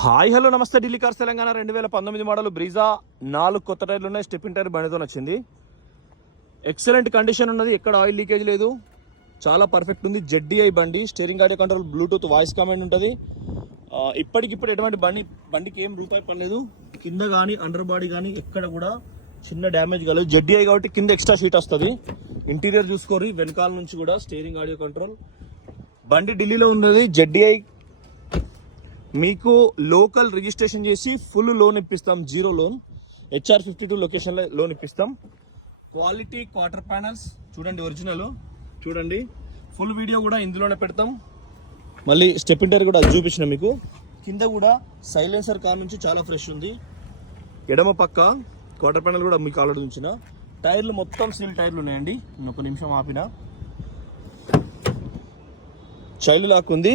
Hi hello నమస్తే, Delhi cars Telangana 2019 model Brezza 4 కొత్త టైర్లు ఉన్నాయి. స్టెప్పింగ్ టైర్ బండితో వచ్చింది. ఎక్సలెంట్ కండిషన్ ఉన్నది, ఎక్కడ ఆయిల్ లీకేజ్ లేదు, చాలా పర్ఫెక్ట్ ఉంది. ZDI బండి, steering audio control, Bluetooth voice command ఉంటుంది. ఇప్పటికిప్పుడు ఎటువంటి బండికి ఏం రూపాయి పడలేదు. కింద కానీ అండర్ బాడీ కానీ ఎక్కడ కూడా చిన్న డ్యామేజ్ కాలేదు. ZDI కాబట్టి కింద ఎక్స్ట్రా షీట్ వస్తుంది. ఇంటీరియర్ చూసుకోరి, వెనకాల నుంచి కూడా స్టీరింగ్ ఆడియో కంట్రోల్. బండి ఢిల్లీలో ఉన్నది. ZDI మీకు లోకల్ రిజిస్ట్రేషన్ చేసి ఫుల్ లోన్ ఇప్పిస్తాం, జీరో లోన్. HR52 లొకేషన్లో లోన్ ఇప్పిస్తాం. క్వాలిటీ క్వార్టర్ ప్యానల్స్ చూడండి, ఒరిజినల్ చూడండి. ఫుల్ వీడియో కూడా ఇందులోనే పెడతాం. మళ్ళీ స్టెప్ ఇంటర్ కూడా చూపించిన మీకు. కింద కూడా సైలెన్సర్ కార్ నుంచి చాలా ఫ్రెష్ ఉంది. ఎడమ పక్క క్వార్టర్ ప్యానల్ కూడా మీకు ఆల్రెడీ ఉంచిన. టైర్లు మొత్తం సీల్ టైర్లు ఉన్నాయండి. నేను ఒక నిమిషం ఆపిన. చైల్డ్ లాక్ ఉంది.